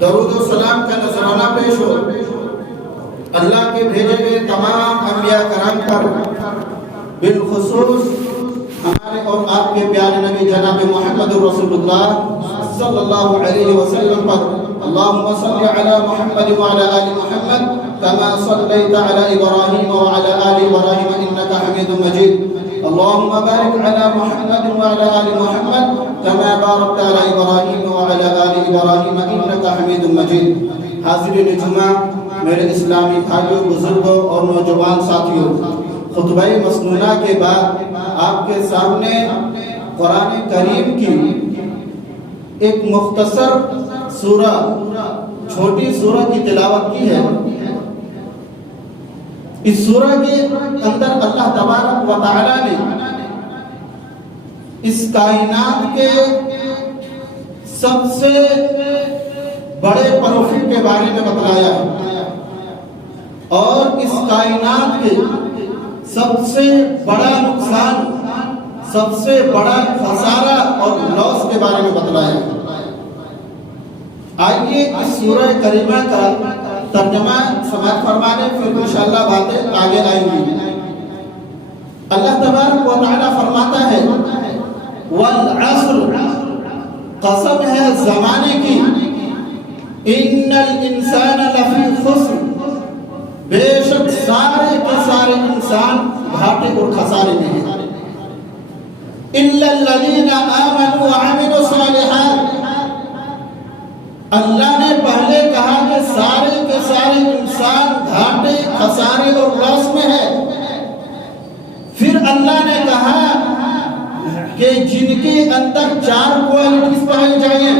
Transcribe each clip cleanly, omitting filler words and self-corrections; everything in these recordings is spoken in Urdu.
درود و سلام کا نذرانہ پیش ہو اللہ کے بھیجے گئے تمام انبیاء کرام پر، بالخصوص ہمارے اور آپ کے پیارے نبی جناب محمد رسول اللہ صلی اللہ علیہ وسلم پر۔ اللہم صلی علی محمد وعلی آل محمد کما صلیت علی ابراہیم وعلی آل ابراہیم انکا حمید مجید۔ اللہم بارک علی محمد وعلی آل محمد کما بارکت علی ابراہیم وعلی آل ابراہیم انکا حمید مجید۔ حاضرین جمعہ، میرے اسلامی بھائیوں، بزرگوں اور نوجوان ساتھیوں، خطبہ مسنونہ کے بعد آپ کے سامنے قرآن کریم کی ایک مختصر سورہ، چھوٹی سورہ کی تلاوت کی ہے۔ اس سورہ کے اندر اللہ تبارک و تعالی نے اس کائنات کے سب سے بڑے پروفٹ کے بارے میں بتلایا ہے، اور اس کائنات کے سب سے بڑا نقصان، سب سے بڑا خسارہ اور لاس کے بارے میں بتلایا ہے۔ آئیے اس سورہ کریمہ کا ترجمہ سماعت فرمانے، پھر انشاءاللہ باتیں آگے آئیں گی۔ اللہ تبارک و تعالی فرماتا ہے والعصر، قسم ہے زمانے کی، ان الانسان لفی خسر، بے شک سارے کے سارے انسان گھاٹے اور خسارے میں ہیں۔ الا الذین آمنوا وعملوا الصالحات، اللہ نے پہلے کہا کہ سارے کے سارے انسان گھاٹے، خسارے اور لاس میں ہے۔ پھر اللہ نے کہا کہ جن کے اندر 4 کوالٹیز پائی جائیں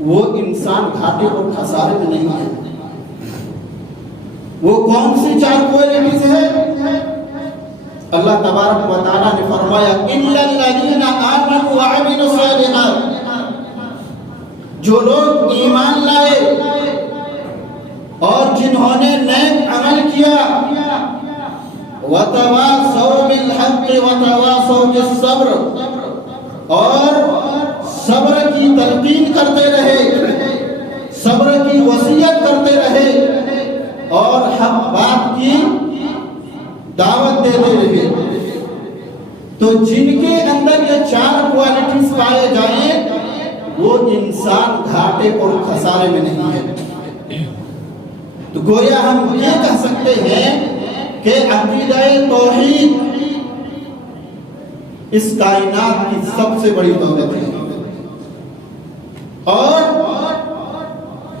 وہ انسان گھاٹے اور خسارے میں نہیں ہے۔ وہ کون سی 4 کوالٹیز ہے؟ اللہ تبارک و تعالی نے فرمایا الا الذین آمنوا وعملوا الصالحات، جو لوگ ایمان لائے اور جنہوں نے نیک عمل کیا، وَتَوَاصَوْا بِالْحَقِّ وَتَوَاصَوْا بِالصَّبْرِ، اور صبر کی تلقین کرتے رہے، صبر کی وصیت کرتے رہے، اور حق بات کی دعوت دیتے رہے۔ تو جن کے اندر یہ 4 کوالٹیز پائے جائیں وہ انسان گھاٹے اور خسارے میں نہیں ہے۔ تو گویا ہم یہ کہہ سکتے ہیں کہ عقیدہ توحید اس کائنات کی سب سے بڑی دولت ہے، اور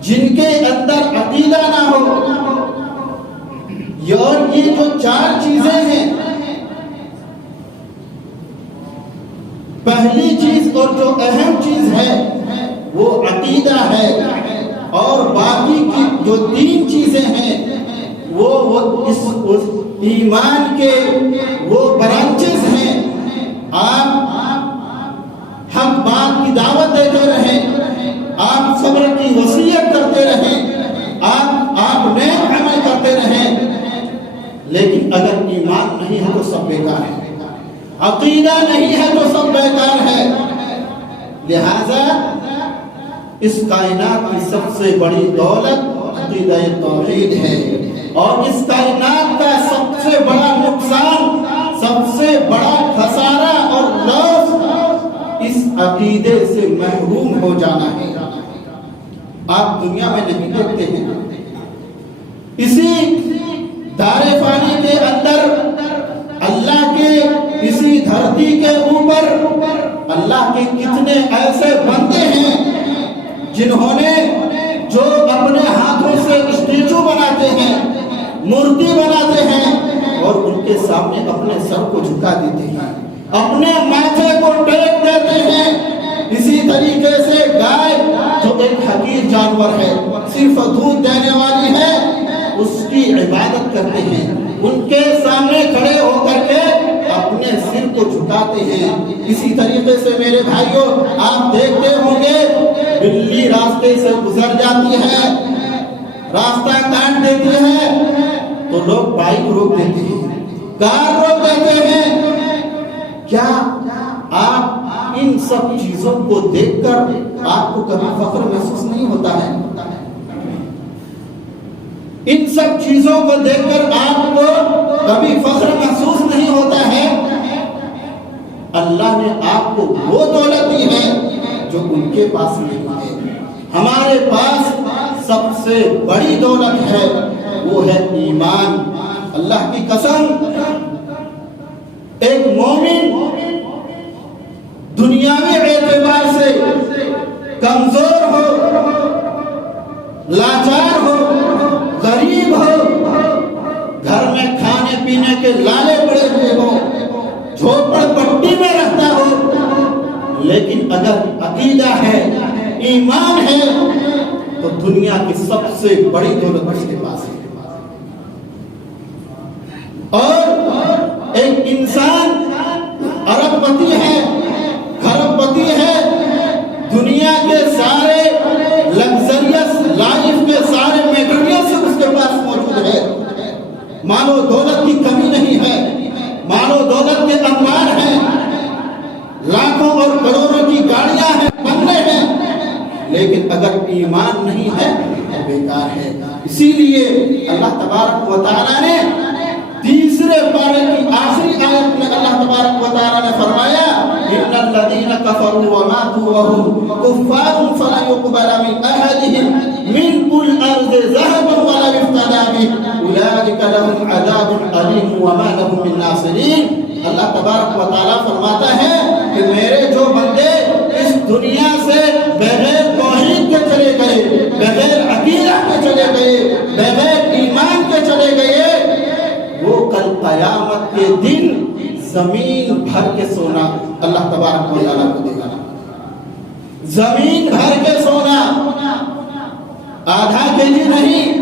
جن کے اندر عقیدہ نہ ہو، اور یہ جو 4 چیزیں ہیں، پہلی چیز اور جو اہم چیز ہے وہ عقیدہ ہے، اور باقی کی جو 3 چیزیں ہیں وہ اس ایمان کے وہ برانچز ہیں۔ آپ حق بات کی دعوت دیتے رہیں، آپ صبر کی وصیت کرتے رہیں، آپ نیک عمل کرتے رہیں، لیکن اگر ایمان نہیں ہے تو سب بیکار ہے، عقیدہ نہیں ہے تو سب بیکار ہے۔ لہذا اس کائنات کی سب سے بڑی دولت عقیدہ توحید ہے، اور اس کائنات کا سب سے بڑا نقصان، سب سے بڑا خسارہ اور لاس اس عقیدے سے محروم ہو جانا ہے۔ آپ دنیا میں نہیں دیکھتے ہیں، اسی دار فانی کے اندر، اللہ کے اسی دھرتی کے اوپر اللہ کے کتنے ایسے بندے ہیں جنہوں نے جو اپنے ہاتھوں سے اسٹیچو بناتے ہیں، مورتی بناتے ہیں، اور ان کے سامنے اپنے سر کو جھکا دیتے ہیں، اپنے ماتھے کو ٹیک دیتے ہیں۔ اسی طریقے سے گائے جو ایک حقیر جانور ہے، صرف دودھ دینے والی ہے، اس کی عبادت کرتے ہیں، ان کے سامنے کھڑے ہو کر کے اپنے سر کو جھکاتے ہیں۔ اسی طریقے سے میرے بھائیوں، آپ دیکھتے ہوں گے بلی راستے سے گزر جاتی ہے، راستہ کاٹ دیتی ہے، تو لوگ بائک روک دیتے ہیں، کار روک دیتے ہیں۔ کیا آپ ان سب چیزوں کو دیکھ کر آپ کو کبھی فخر محسوس نہیں ہوتا ہے؟ ان سب چیزوں کو دیکھ کر آپ کو کبھی فخر محسوس نہیں ہوتا ہے؟ اللہ نے آپ کو وہ دولت دی ہے جو ان کے پاس نہیں ہے۔ ہمارے پاس سب سے بڑی دولت ہے، وہ ہے ایمان۔ اللہ کی قسم، ایک مومن دنیاوی اعتبار سے کمزور ہو، لاچار ہو، غریب ہو، گھر میں کھانے پینے کے لالے پڑے ہوئے ہو، جھوپڑ پٹی میں رہتا ہو، لیکن اگر عقیدہ ہے، ایمان ہے، تو دنیا کی سب سے بڑی دولت اس کے پاس ہے۔ اور ایک انسان ارب پتی ہے، کھرب پتی ہے، دنیا کے سارے لگزریس لائف کے سارے میٹیریلز اس کے پاس موجود ہے، مال و دولت کی کمی نہیں ہے، مال و دولت کے انبار ہیں، لاکھوں اور کروڑوں کی گاڑیاں ہیں، بنگلے ہیں، لیکن اگر ایمان نہیں ہے تو بیکار ہے۔ اسی لیے اللہ تبارک و تعالیٰ نے تیسرے پارے کی آخری آیت میں اللہ تبارک و تعالیٰ نے فرمایا ان الذین کفروا وماتوا وهم کفار فلن يقبل من احدهم ملء الارض ذهبا ولا يفتدى به اولئک لهم عذاب الیم وما لهم من ناصرین۔ اللہ تبارک و تعالیٰ فرماتا ہے کہ میرے جو بندے اس دنیا سے بغیر توحید کے چلے گئے، بغیر عقیدہ کے چلے گئے، بغیر ایمان کے چلے گئے، وہ کل قیامت کے دن زمین بھر کے سونا اللہ تبارک و تعالیٰ کو دے گا۔ زمین بھر کے سونا، آدھا کے جی نہیں،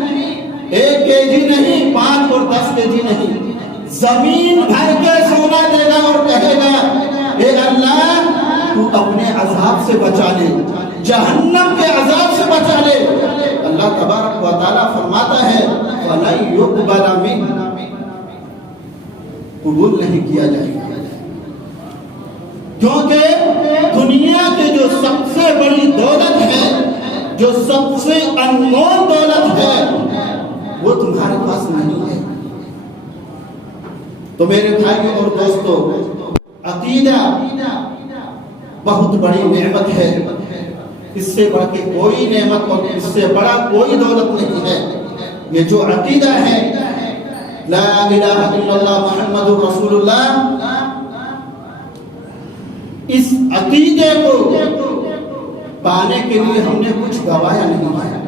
1 kg نہیں، 5 اور 10 kg نہیں، زمین بھر کے سونا دے گا اور کہے گا اے اللہ تو اپنے عذاب سے بچا لے، جہنم کے عذاب سے بچا لے۔ اللہ تبارک و تعالیٰ فرماتا ہے فَلَن يُقْبَلَ مِنْهُ، قبول نہیں کیا جائے گا، کیونکہ دنیا کے جو سب سے بڑی دولت ہے، جو سب سے انمول دولت ہے، وہ تمہارے پاس نہیں ہے۔ تو میرے بھائیوں اور دوستو، عقیدہ بہت بڑی نعمت ہے، اس سے بڑھ کے کوئی نعمت اور اس سے بڑا کوئی دولت نہیں ہے۔ یہ جو عقیدہ ہے لا الہ الا اللہ محمد رسول اللہ، اس عقیدے کو پانے کے لیے ہم نے کچھ گوایا نہیں ہے،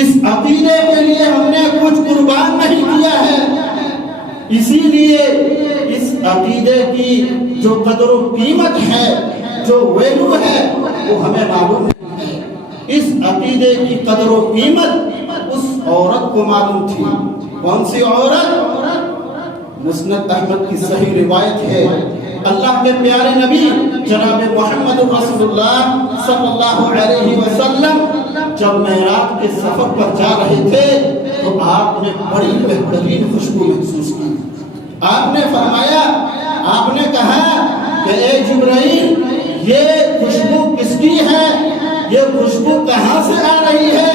اس عقیدے کے لیے ہم نے کچھ قربان نہیں کیا ہے، اسی لیے اس عقیدے کی جو قدر و قیمت ہے، جو ویلو ہے، وہ ہمیں معلوم نہیں ہے۔ اس عقیدے کی قدر و قیمت اس عورت کو معلوم تھی۔ کون سی عورت؟ مسند احمد کی صحیح روایت ہے، اللہ کے پیارے نبی جناب محمد رسول اللہ صلی اللہ علیہ وسلم جب معراج کے سفر پر جا رہے تھے تو آپ نے بڑی بہترین خوشبو محسوس کی۔ آپ نے فرمایا، آپ نے کہا کہ اے جبرائیل، یہ خوشبو کس کی ہے؟ یہ خوشبو کہاں سے آ رہی ہے؟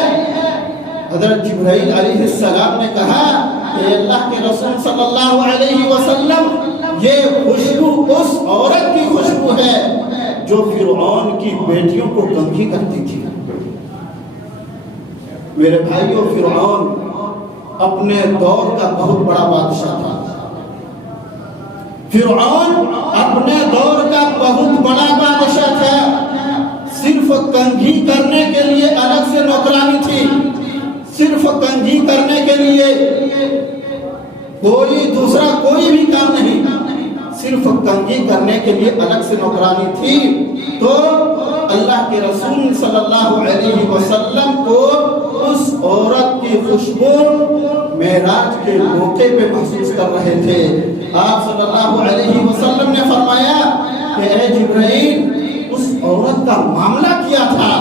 حضرت جبرائیل علیہ السلام نے کہا کہ اللہ کے رسول صلی اللہ علیہ وسلم، یہ خوشبو اس عورت کی خوشبو ہے جو فرعون کی بیٹیوں کو کنگھی کرتی تھی۔ میرے بھائیوں، فرعون اپنے دور کا بہت بڑا بادشاہ تھا، فرعون اپنے دور کا بہت بڑا بادشاہ تھا۔ صرف کنگھی کرنے کے لیے الگ سے نوکرانی تھی، صرف کنگھی کرنے کے لیے کوئی دوسرا کوئی بھی کام نہیں، صرف کنگھی کرنے کے لیے الگ سے نوکرانی تھی۔ تو اللہ کے رسول صلی اللہ علیہ وسلم کو اس عورت کی خوشبو معراج کے موقع پہ محسوس کر رہے تھے۔ آپ صلی اللہ علیہ وسلم نے فرمایا کہ اے جبرائیل، اس عورت کا معاملہ کیا تھا،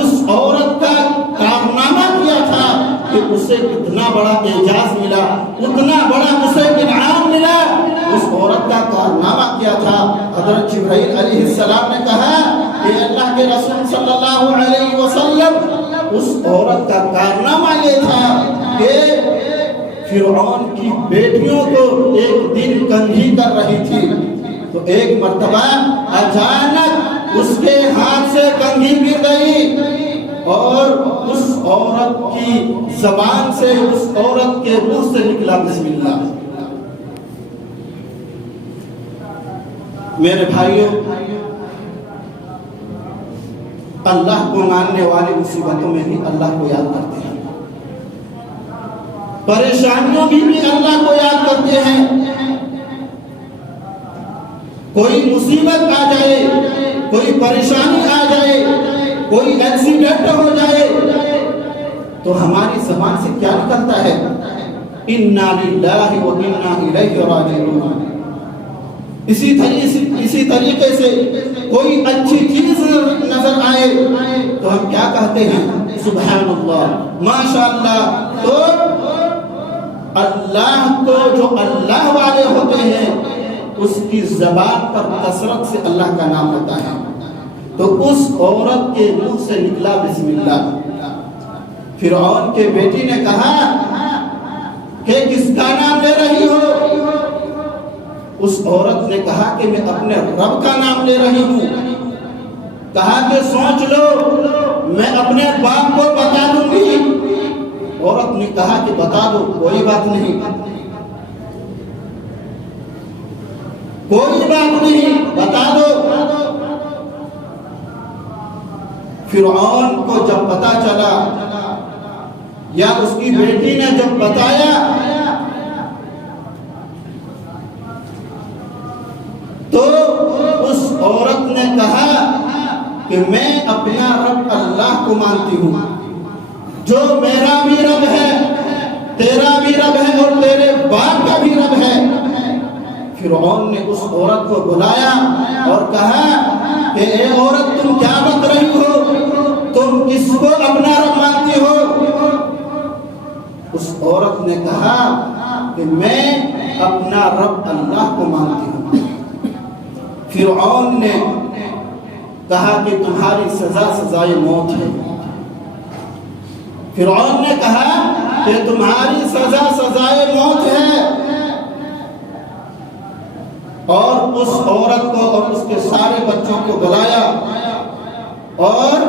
اس عورت کا کارنامہ کیا تھا کہ اسے اتنا بڑا اعزاز ملا، اتنا بڑا اسے انعام ملا، اس عورت کا کارنامہ کیا تھا؟ حضرت جبرائیل علیہ السلام نے کہا کہ اللہ کے رسول صلی اللہ علیہ وسلم اس عورت کا کارنامہ یہ تھا کہ فرعون کی بیٹیوں کو ایک دن کنگھی کر رہی تھی، تو ایک مرتبہ اچانک اس کے ہاتھ سے کنگھی گر گئی اور اس عورت کی زبان سے، اس عورت کے منہ سے نکلا بسم اللہ۔ میرے بھائیوں، اللہ کو ماننے والی مصیبتوں میں بھی اللہ کو یاد کرتے ہیں، پریشانیوں میں بھی اللہ کو یاد کرتے ہیں۔ کوئی مصیبت آ جائے، کوئی پریشانی آ جائے، کوئی ایکسیڈنٹ ہو جائے تو ہماری زبان سے کیا نکلتا ہے؟ انا للہ و انا الیہ راجعون۔ اسی طریقے سے کوئی اچھی چیز نظر آئے تو ہم کیا کہتے ہیں؟ سبحان اللہ، ماشاءاللہ۔ تو اللہ کو جو اللہ والے ہوتے ہیں اس کی زبان پر کثرت سے اللہ کا نام ہوتا ہے، تو اس عورت کے منہ سے نکلا بسم اللہ۔ فرعون کے بیٹی نے کہا کہ کس کا نام لے رہی ہو؟ اس عورت نے کہا کہ میں اپنے رب کا نام لے رہی ہوں۔ کہا کہ سوچ لو، میں اپنے باپ کو بتا دوں گی۔ عورت نے کہا کہ بتا دو، کوئی بات نہیں، کوئی بات نہیں، بتا دو۔ فرعون کو جب پتا چلا یا اس کی بیٹی نے جب بتایا تو اس عورت نے کہا کہ میں اپنا رب اللہ کو مانتی ہوں، جو میرا بھی رب ہے، تیرا بھی رب ہے اور تیرے باپ کا بھی رب ہے۔ فرعون نے اس عورت کو بلایا اور کہا کہ اے عورت، تم کیا بک رہی ہو؟ تم کس کو اپنا رب مانتی ہو؟ اس عورت نے کہا کہ میں اپنا رب اللہ کو مانتی ہوں۔ فرعون نے کہا کہ تمہاری سزا سزائے موت ہے۔ فرعون نے کہا کہ تمہاری سزا سزائے موت ہے، اور اس عورت کو اور اس کے سارے بچوں کو بلایا اور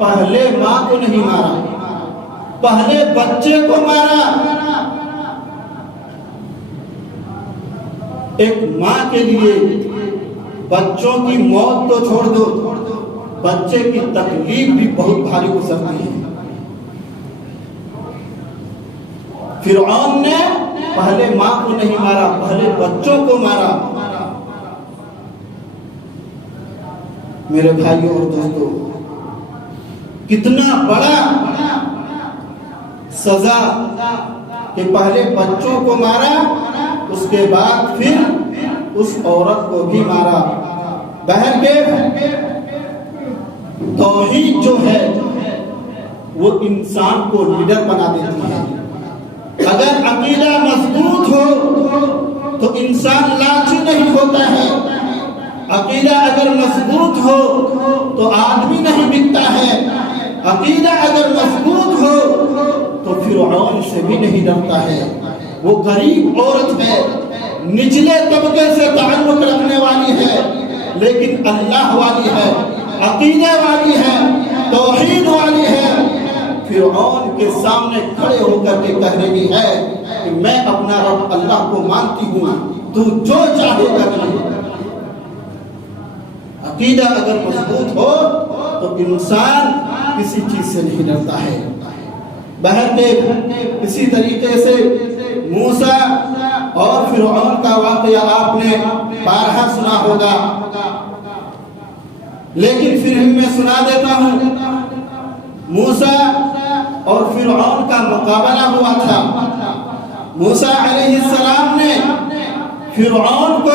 پہلے ماں کو نہیں مارا، پہلے بچے کو مارا۔ ایک ماں کے لیے بچوں کی موت تو چھوڑ دو، بچے کی تکلیف بھی بہت بھاری گزرتی ہے۔ فرعون نے پہلے ماں کو نہیں مارا، پہلے بچوں کو مارا۔ میرے بھائیوں اور دوستوں، کتنا بڑا سزا کہ پہلے بچوں کو مارا، اس کے بعد پھر اس عورت کو بھی مارا۔ بہرکیف توحید جو ہے وہ انسان کو لیڈر بنا دیتی ہے۔ اگر عقیدہ مضبوط ہو تو انسان لالچی نہیں ہوتا ہے، عقیدہ اگر مضبوط ہو تو آدمی نہیں بکتا ہے، عقیدہ اگر مضبوط ہو تو فرعون سے بھی نہیں ڈرتا ہے۔ وہ غریب عورت ہے، نچلے طبقے سے تعلق رکھنے والی ہے، لیکن اللہ والی ہے، عقیدہ والی ہے، توحید والی ہے۔ فرعون کے سامنے کھڑے ہو کر کے کہہ رہی ہے کہ میں اپنا رب اللہ کو مانتی ہوں، تو جو چاہے کر لے۔ عقیدہ اگر مضبوط ہو تو انسان کسی چیز سے نہیں ڈرتا ہے۔ بہرکیف اسی طریقے سے موسیٰ اور فرعون کا واقعہ آپ نے بارہا سنا ہوگا، لیکن پھر میں سنا دیتا ہوں۔ موسیٰ اور فرعون کا مقابلہ ہوا تھا۔ موسیٰ علیہ السلام نے فرعون کو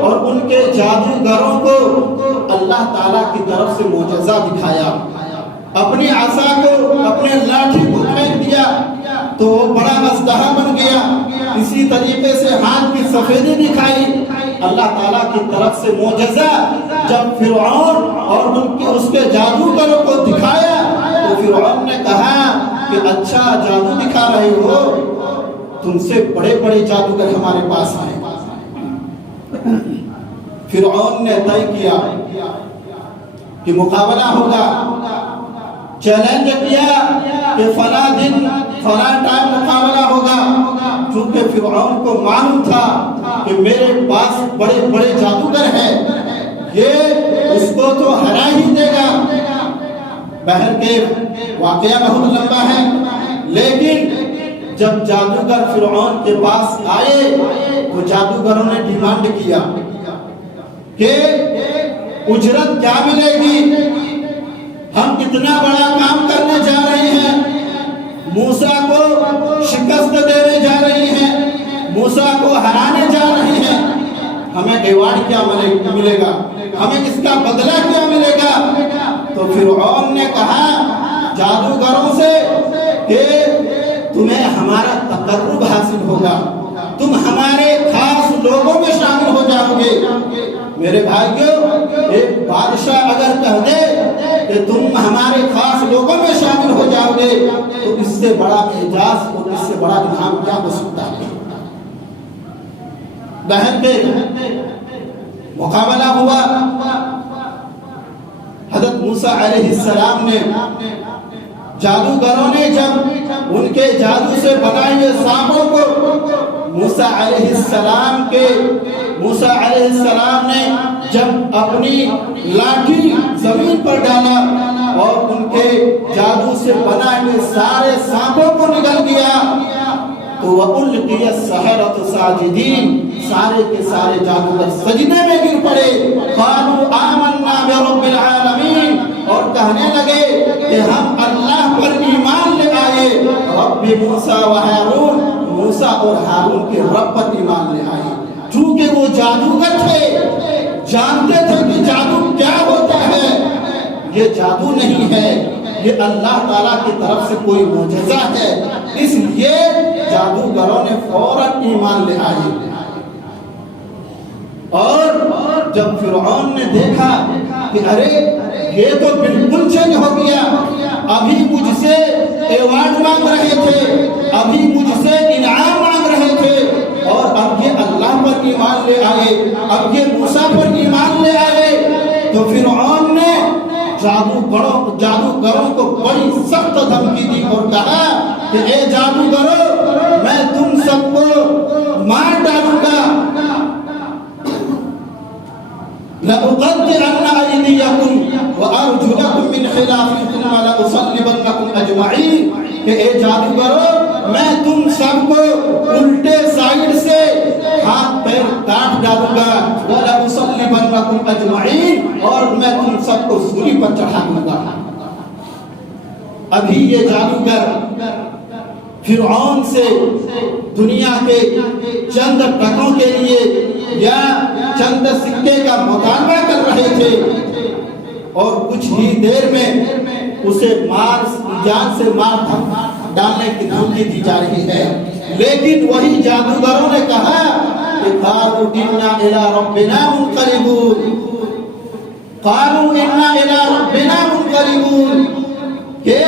اور ان کے جادوگروں کو اللہ تعالیٰ کی طرف سے معجزہ دکھایا۔ اپنی عصا کو، اپنے لاٹھی کو پھینک دیا تو وہ بڑا مزدہ بن گیا۔ اسی طریقے سے ہاتھ کی سفیدی دکھائی. اللہ تعالیٰ کی طرف سے معجزہ جب فرعون اور اس کے جادوگروں کو دکھایا تو فرعون نے کہا کہ اچھا جادو دکھا رہے ہو, تم سے بڑے بڑے جادوگر ہمارے پاس آئے. فرعون نے طے کیا کہ مقابلہ ہوگا. چیلنج کیا کہ فلاں دن فلاں ٹائم مقابلہ ہوگا. چونکہ فرعون کو معلوم تھا کہ میرے پاس بڑے بڑے جادوگر ہیں, یہ اس کو تو ہرا ہی دے گا. بہر کے واقعہ بہت لمبا ہے, لیکن جب جادوگر فرعون کے پاس آئے تو جادوگروں نے ڈیمانڈ کیا کہ اجرت کیا ملے گی, ہم اتنا بڑا کام کرنے جا رہے ہیں, موسیٰ کو شکست دینے جا رہے ہیں, موسیٰ کو ہرانے جا رہے ہیں, ہمیں ایوارڈ کیا ملے گا, ہمیں اس کا بدلہ کیا ملے گا. تو فرعون نے کہا جادوگروں سے کہ تمہیں ہمارا تقرب حاصل ہوگا, تم ہمارے خاص لوگوں میں شامل ہو جاؤ گے. میرے بھائیوں, ایک بادشاہ اگر کہہ دے کہ تم ہمارے خاص لوگوں میں شامل ہو جاؤ گے تو اس سے بڑا اعزاز اور اس سے بڑا انعام کیا ہو سکتا ہے. بہن کے مقابلہ ہوا. حضرت موسیٰ علیہ السلام نے, جادوگروں نے جب ان کے جادو سے بنائے ہوئے سانپوں کو موسیٰ علیہ السلام نے جب اپنی لاٹھی زمین پر ڈالا اور ان کے جادو سے بنائے ہوئے سارے سانپوں کو نگل گیا تو وَأُلْقِيَ السَّحَرَةُ سَاجِدِينَ, سارے کے سارے جادوگر سجدے میں گر پڑے. قَالُوا آمَنَّا بِرَبِّ الْعَالَمِينَ, اور کہنے لگے کہ ہم اللہ پر ایمان لے آئے, رب موسیٰ و ہارون, موسیٰ اور ہارون کے رب پر ایمان لے آئے. چونکہ وہ جادوگر تھے, جانتے تھے کہ جادو کیا ہوتا ہے. یہ جادو نہیں ہے, یہ اللہ تعالیٰ کی طرف سے کوئی معجزہ ہے, اس لیے جادوگروں نے فوراً ایمان لے آئے. اور جب فرعون نے دیکھا کہ ارے یہ تو بالکل چینج ہو گیا, ابھی مجھ سے ایوارڈ مانگ رہے تھے, ابھی مجھ سے انعام مانگ رہے تھے, اور اب یہ اللہ پر ایمان لے آئے, اب یہ موسیٰ پر ایمان لے آئے. تو فرعون نے جادوگروں کو بڑی سخت دھمکی دی اور کہا کہ اے جادوگروں, میں تم سب کو مار ڈالوں گا. لَأُقَطِّعَنَّ أَيْدِيَكُمْ وَأَرْجُلَكُمْ مِنْ خِلَافٍ ثُمَّ لَأُصَلِّبَنَّكُمْ أَجْمَعِينَ, کہ اے جادوگروں, میں تم سب کو الٹے سائیڈ سے ہاتھ پیر کاٹ ڈالوں گا. وَلَأُصَلِّبَنَّكُمْ أَجْمَعِينَ, اور میں تم سب کو سولی پر چڑھا دوں گا. ابھی یہ جادوگر فرعون سے دنیا کے چند ٹکوں کے لیے یا چند سکے کا مطالبہ کر رہے تھے, اور کچھ ہی دیر میں اسے جان سے مار ڈالنے کی دھمکی دی جا رہی ہے. لیکن وہی جادوگروں نے کہا کہ قالوا انا الى ربنا منقلبون, قالوا انا الى ربنا منقلبون, کہ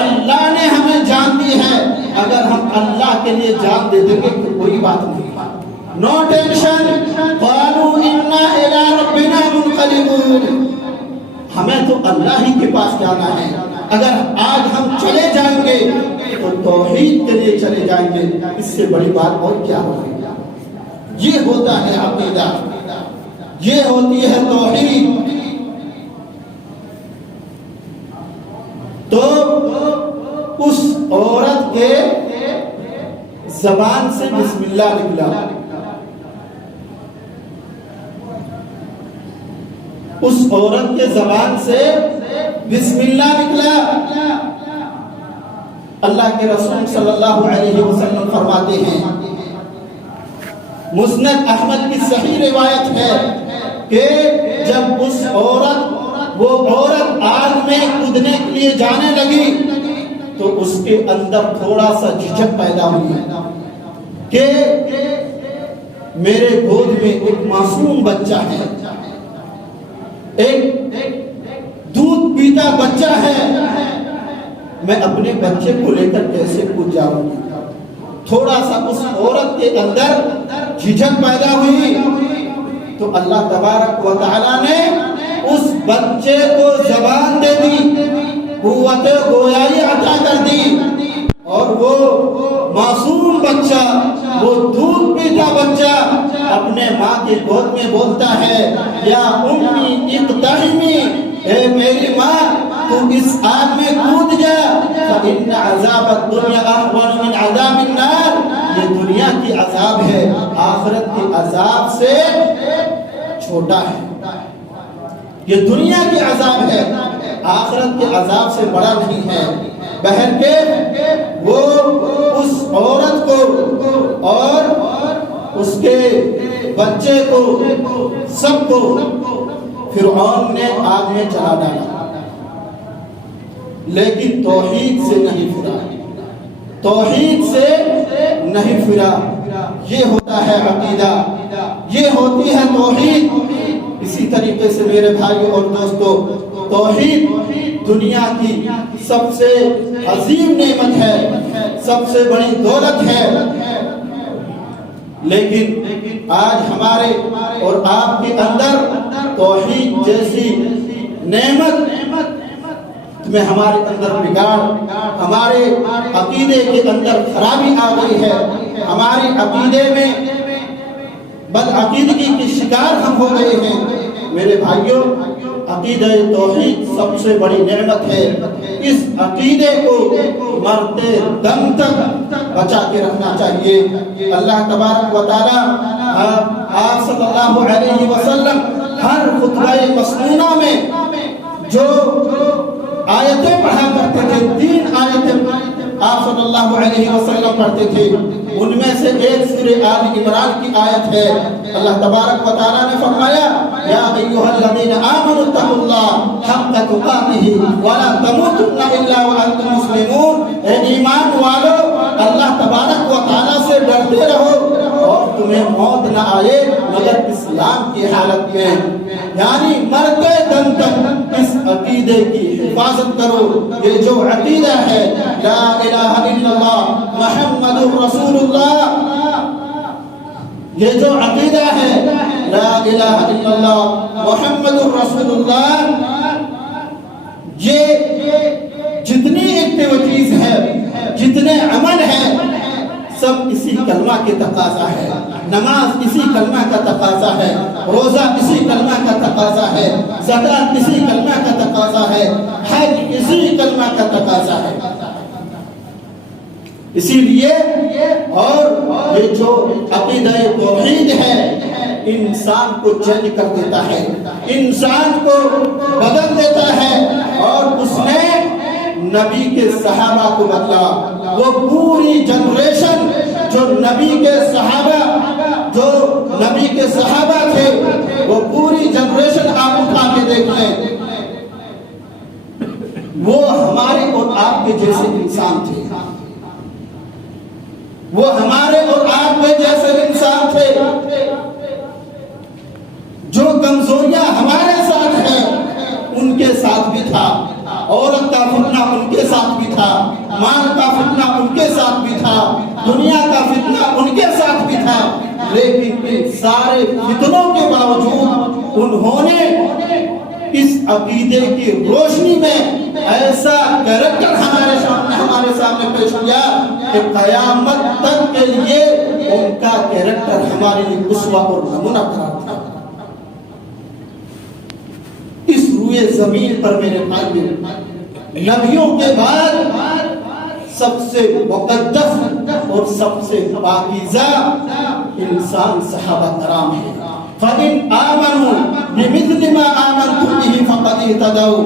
اللہ نے ہمیں جان دی ہے, اگر ہم اللہ کے لیے جان دے دیں گے تو کوئی بات نہیں, نو ٹینشن. قالوا انا الى ربنا منقلبون, ہمیں تو اللہ ہی کے پاس جانا ہے, اگر آج ہم چلے جائیں گے تو توحید کے لیے چلے جائیں گے, اس سے بڑی بات اور کیا ہوگی. یہ ہوتا ہے عقیدہ, یہ ہوتی ہے توحید. تو اس عورت کے زبان سے بسم اللہ نکلا, اس عورت کے زبان سے بسم اللہ نکلا. اللہ کے رسول صلی اللہ علیہ وسلم فرماتے ہیں, مسند احمد کی صحیح روایت ہے کہ جب وہ عورت آگ میں کودنے کے لیے جانے لگی تو اس کے اندر تھوڑا سا جھجک پیدا ہوئی. کہ میرے گود میں ایک معصوم بچہ ہے، ایک دودھ پیتا بچہ ہے، میں اپنے بچے کو لے کر کیسے کود جاؤں گی؟ تھوڑا سا اس عورت کے اندر جھجک پیدا ہوئی تو اللہ تبارک و تعالیٰ نے اس بچے کو زبان دے دی، قوت گویائی عطا کر دی، اور وہ معصوم بچہ، وہ دودھ پیتا بچہ اپنے ماں کی گود میں بولتا ہے، یا امی اقتحمی، اے میری ماں تو اس آگ میں کود جا، فإن عذاب الدنیا احون من عذاب النار، یہ دنیا کی عذاب ہے، آخرت کی عذاب سے چھوٹا ہے۔ یہ دنیا کی عذاب ہے، آخرت کے عذاب سے بڑا نہیں ہے۔ بہرکیف وہ اس عورت کو اور اس کے بچے کو، سب کو فرعون نے آگ میں جلا ڈالا، لیکن توحید سے نہیں پھرا، توحید سے نہیں پھرا۔ یہ ہوتا ہے عقیدہ، یہ ہوتی ہے توحید۔ اسی طریقے سے میرے بھائیوں اور دوستو، توحید دنیا کی سب سے عظیم نعمت ہے، سب سے بڑی دولت ہے، لیکن آج ہمارے اور آپ کے اندر توحید جیسی نعمت میں ہمارے اندر بگاڑ، ہمارے عقیدے کے اندر خرابی آ گئی ہے، ہمارے عقیدے میں بدعقیدگی کے شکار ہم ہو گئے ہیں۔ میرے بھائیوں، عقیدہ توحید سب سے بڑی نعمت ہے، اس عقیدے کو مرتے دم تک بچا کے رکھنا چاہیے۔ اللہ تبارک و تعالی آپ صلی اللہ علیہ وسلم ہر خطبہ مسنونہ میں جو آیتیں پڑھا کرتے تھے، 3 آیتیں آپ صلی اللہ علیہ وسلم پڑھتے تھے، ان میں سے ایک سورہ آل عمران کی آیت ہے۔ اللہ تبارک و تعالیٰ نے فرمایا، یا ایھا الذین آمنوا اتقوا اللہ حق تقاتہ ولا تموتن الا وانتم مسلمون، اے ایمان والو اللہ تبارک و تعالیٰ سے ڈرتے رہو اور تمہیں موت نہ آئے مگر اسلام کی حالت میں، یعنی مرتے دم تک اس عقیدے کی حفاظت کرو۔ یہ جو عقیدہ ہے لا الہ الا اللہ محمد رسول اللہ، یہ جو عقیدہ ہے لا الہ الا اللہ محمد رسول اللہ، یہ جتنی ایکٹیویٹیز ہے، جتنے عمل ہیں، سب اسی کلمہ کے تقاضا ہے۔ نماز اسی کلمہ کا تقاضا ہے، روزہ اسی کلمہ کا تقاضا ہے، زکوٰۃ اسی کلمہ کا تقاضا ہے، حج اسی کلمہ کا تقاضا ہے۔ اسی لیے اور یہ جو عقیدہ توحید ہے انسان کو چینج کر دیتا ہے، انسان کو بدل دیتا ہے، اور اس نے نبی کے صحابہ کو بدلا۔ وہ پوری جنریشن جو نبی کے صحابہ تھے، وہ پوری جنریشن آپ اٹھا کے دیکھ لیں، وہ ہمارے اور آپ کے جیسے انسان تھے، وہ ہمارے اور آپ کے جیسے انسان تھے۔ جو کمزوریاں ہمارے ساتھ ہیں ان کے ساتھ بھی تھا، عورت کا فتنہ ان کے ساتھ بھی تھا، مال کا فتنہ ان کے ساتھ بھی تھا، دنیا کا فتنہ ان کے ساتھ بھی تھا، لیکن ان سارے فتنوں کے باوجود انہوں نے اس عقیدے کی روشنی میں ایسا کریکٹر ہمارے سامنے پیش کیا کہ قیامت تک کے لیے ان کا کریکٹر ہمارے لیے اسوہ اور نمونہ قرار تھا۔ اس روئے زمین پر میرے بھائی، نبیوں کے بعد سب سے مقدس اور سب سے پاکیزہ انسان صحابہ کرام ہیں۔ فَإِنْ آمَنُوا بِمِثْلِ مَا آمَنْتُمْ بِهِ فَقَدِ اهْتَدَوْا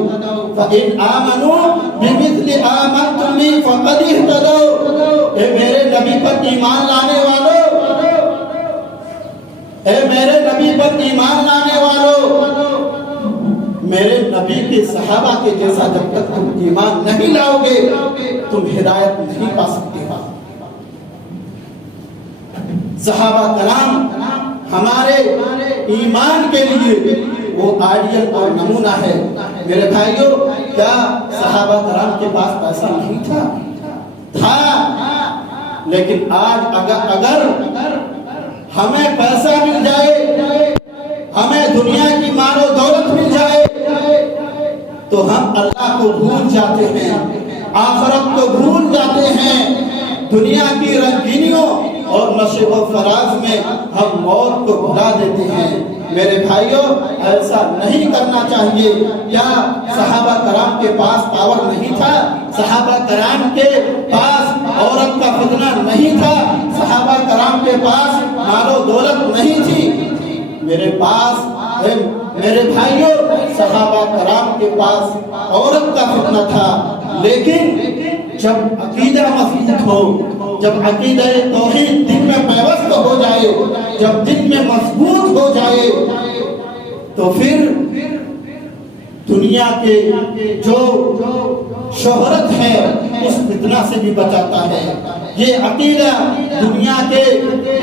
فَإِنْ آمَنُوا بِمِثْلِ آمَنْتُمْ بِهِ فَقَدِ اهْتَدَوْا۔ اے میرے نبی پر ایمان لانے والو، اے میرے نبی پر ایمان لانے والو، میرے نبی کے صحابہ کے جیسا جب تک تم ایمان نہیں لاؤ گے تم ہدایت نہیں پا سکتے۔ صحابہ کرام ہمارے ایمان کے لیے وہ آئیڈیل اور نمونہ ہے۔ میرے بھائیوں، کیا صحابہ کرام کے پاس پیسہ نہیں تھا؟ لیکن آج اگر ہمیں پیسہ مل جائے، ہمیں دنیا کی مال و دولت مل جائے، تو ہم اللہ کو بھول جاتے ہیں، آخرت کو بھول جاتے ہیں، دنیا کی رنگینیوں اور نشو و فراز میں ہم موت کو بھلا دیتے ہیں۔ میرے بھائیوں، ایسا نہیں کرنا چاہیے۔ کیا صحابہ کرام کے پاس پاور نہیں تھا؟ صحابہ کرام کے پاس عورت کا فتنہ نہیں تھا؟ صحابہ کرام کے پاس مال و دولت نہیں تھی؟ میرے بھائیوں، صحابہ کرام کے پاس عورت کا فتنہ تھا، لیکن جب عقیدہ مضبوط ہو، جب عقیدہ توحید دل میں پیوست ہو جائے، جب دل میں مضبوط ہو جائے، تو پھر دنیا کے جو شہرت ہے اس فتنہ سے بھی بچاتا ہے۔ یہ عقیدہ دنیا کے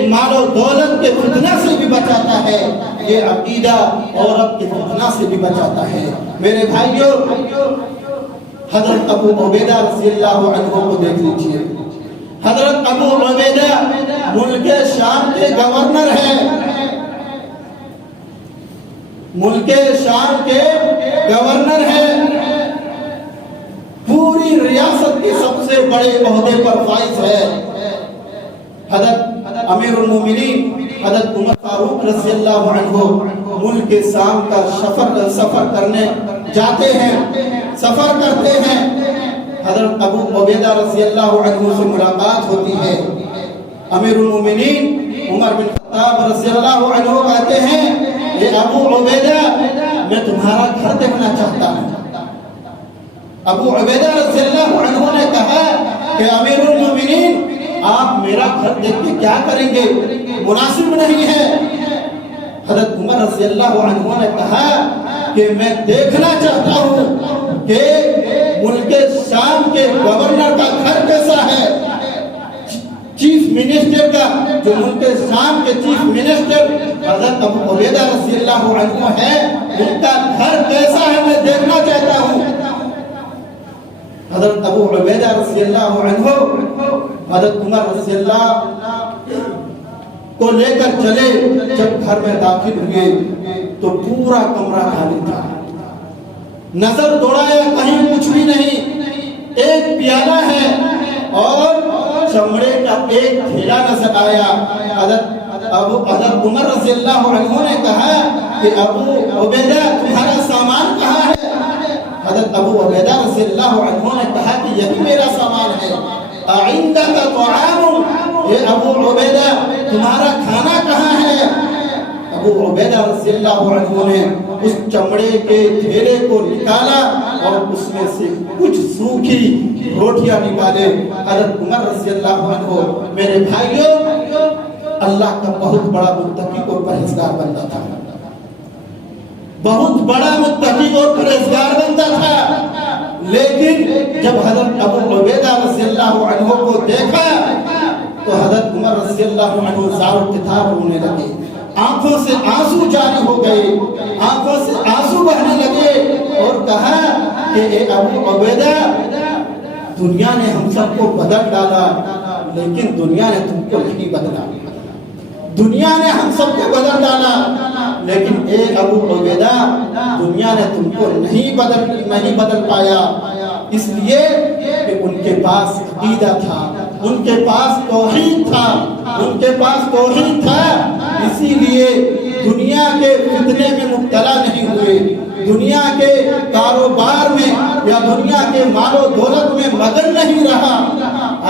مال و دولت کے فتنہ سے بھی بچاتا ہے، یہ عقیدہ عورت کے فتنہ سے بھی بچاتا ہے۔ میرے بھائیوں، حضرت ابو عبیدہ رضی اللہ عنہ کو دیکھ لیجئے۔ حضرت ابو عبیدہ ملک شام کے گورنر ہیں، ملک شام کے گورنر ہیں، پوری ریاست کے سب سے بڑے عہدے پر فائز ہے۔ حضرت امیر المومنین حضرت عمر فاروق رضی اللہ عنہ ملک شام کا سفر کرنے جاتے ہیں، سفر کرتے ہیں۔ حضرت ابو عبیدہ رضی اللہ عنہ سے ملاقات ہوتی ہے۔ امیر المومنین عمر بن خطاب رضی اللہ عنہ کہتے ہیں، اے ابو عبیدہ، میں تمہارا گھر دیکھنا چاہتا ہوں۔ ابو عبیدہ رضی اللہ عنہ نے کہا کہ امیر المومنین، آپ میرا گھر دیکھ کے کیا کریں گے؟ مناسب نہیں ہے۔ حضرت عمر رضی اللہ عنہ نے کہا کہ میں دیکھنا چاہتا ہوں کہ ملک شام کے گورنر کا گھر کیسا ہے، چیف منسٹر کا، جو ملک شام کے چیف منسٹر حضرت ابو عبیدہ رضی اللہ عنہ ہے، ان کا گھر کیسا ہے میں دیکھنا چاہتا ہوں۔ حضرت ابو عبیدہ رضی اللہ عنہ حضرت عمر رضی اللہ کو لے کر چلے۔ جب گھر میں داخل ہوئے تو پورا کمرہ خالی تھا، نظر دوڑایا کہیں کچھ بھی نہیں، ایک پیالہ ہے اور چمڑے کا ایک تھیلا نظر آیا۔ حضرت عمر رضی اللہ عنہ نے کہا کہ ابو عبیدہ تمہارا سامان کہاں ہے؟ حضرت ابو عبیدہ رضی اللہ عنہ نے کہا کہ یہی میرا سامان ہے۔ اعندک طعام، اے ابو عبیدہ تمہارا کھانا کہاں ہے؟ ابو عبیدہ رضی اللہ عنہ نے اس چمڑے کے تھیلے کو نکالا اور اس میں سے کچھ سوکھی روٹیاں نکالے۔ حضرت عمر رضی اللہ عنہ، میرے بھائیوں، اللہ کا بہت بڑا متقی اور پرہیزگار بندہ تھا، بہت بڑا متقی اور پرہیزگار بندہ تھا، لیکن جب حضرت ابو عبیدہ رضی اللہ عنہ کو دیکھا تو حضرت عمر رضی اللہ عنہ زار و تتار رونے لگے، آنکھوں سے آنسو جاری ہو گئے، آنکھوں سے آنسو بہنے لگے اور کہا کہ اے ابو عبیدہ، دنیا نے ہم سب کو بدل ڈالا لیکن دنیا نے تم کو نہیں بدلا، دنیا نے ہم سب کو بدل ڈالا لیکن اے ابو عبیدہ دنیا نے تم کو نہیں بدل پایا، اس لیے کہ ان کے پاس عقیدہ تھا، ان کے پاس توحید تھا، ان کے پاس توحید تھا، اسی لیے دنیا کے فتنے میں مبتلا نہیں ہوئے، دنیا کے کاروبار میں یا دنیا کے مال و دولت میں مگن نہیں رہا۔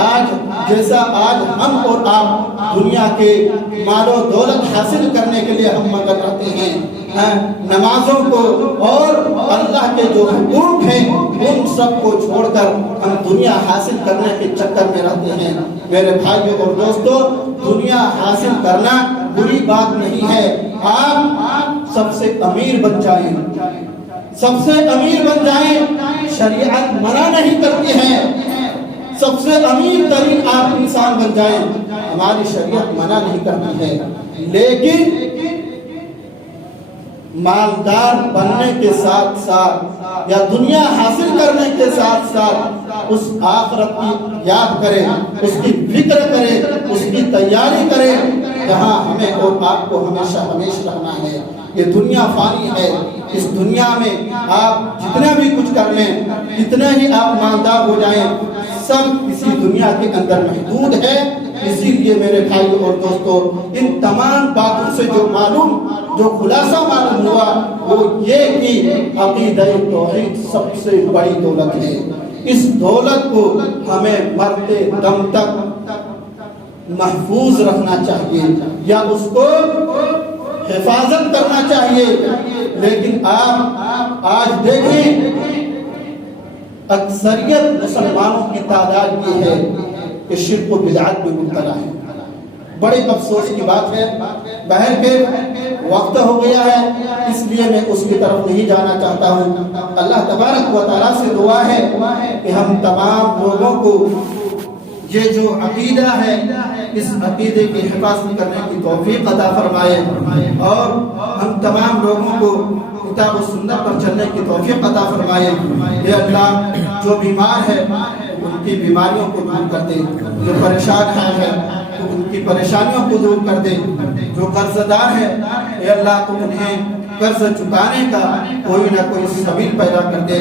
آج جیسا آج ہم اور آپ دنیا کے مال و دولت حاصل کرنے کے لیے ہم مگن رہتے ہیں، نمازوں کو اور اللہ کے جو حقوق ہیں ان سب کو چھوڑ کر ہم دنیا حاصل کرنے کے چکر میں رہتے ہیں۔ میرے بھائیوں اور دوستوں، دنیا حاصل کرنا بری بات نہیں ہے، آپ سب سے امیر بن جائیں، سب سے امیر بن جائیں، شریعت منع نہیں کرتی ہے، سب سے امیر ترین آپ انسان بن جائیں، ہماری شریعت منع نہیں کرتی ہے، لیکن مالدار بننے کے ساتھ ساتھ یا دنیا حاصل کرنے کے ساتھ ساتھ اس آخرت کی یاد کرے، اس کی فکر کرے، اس کی تیاری کرے، جہاں ہمیں اور آپ کو ہمیشہ ہمیشہ رہنا ہے۔ یہ دنیا فانی ہے، اس دنیا میں آپ جتنا بھی کچھ کر لیں، جتنا ہی آپ مالدار ہو جائیں، سب اسی دنیا کے اندر محدود ہے۔ اسی لیے میرے بھائی اور دوستو، ان تمام باتوں سے جو خلاصہ معلوم ہوا وہ یہ کہ عقیدہ توحید سب سے بڑی دولت ہے۔ اس دولت کو ہمیں مرتے دم تک محفوظ رکھنا چاہیے یا اس کو حفاظت کرنا چاہیے۔ لیکن آپ آج دیکھیں اکثریت مسلمانوں کی تعداد یہ ہے کہ شرک و بدعت میں مبتلا ہے۔ بڑے افسوس کی بات ہے، بہر کے وقت ہو گیا ہے، اس لیے میں اس کی طرف نہیں جانا چاہتا ہوں۔ اللہ تبارک و تعالیٰ سے دعا ہے کہ ہم تمام لوگوں کو یہ جو عقیدہ ہے اس عقیدے کی حفاظت کرنے کی توفیق عطا فرمائے، اور ہم تمام لوگوں کو کتاب و سنت پر چلنے کی توفیق عطا فرمائے۔ اے اللہ، جو بیمار ہے ان کی بیماریوں کو دور کر دے، جو پریشان ہے ان کی پریشانیوں کو دور کر دے، جو قرض دار ہے اے اللہ تو انہیں قرض چکانے کا کوئی نہ کوئی سبیل پیدا کر دے۔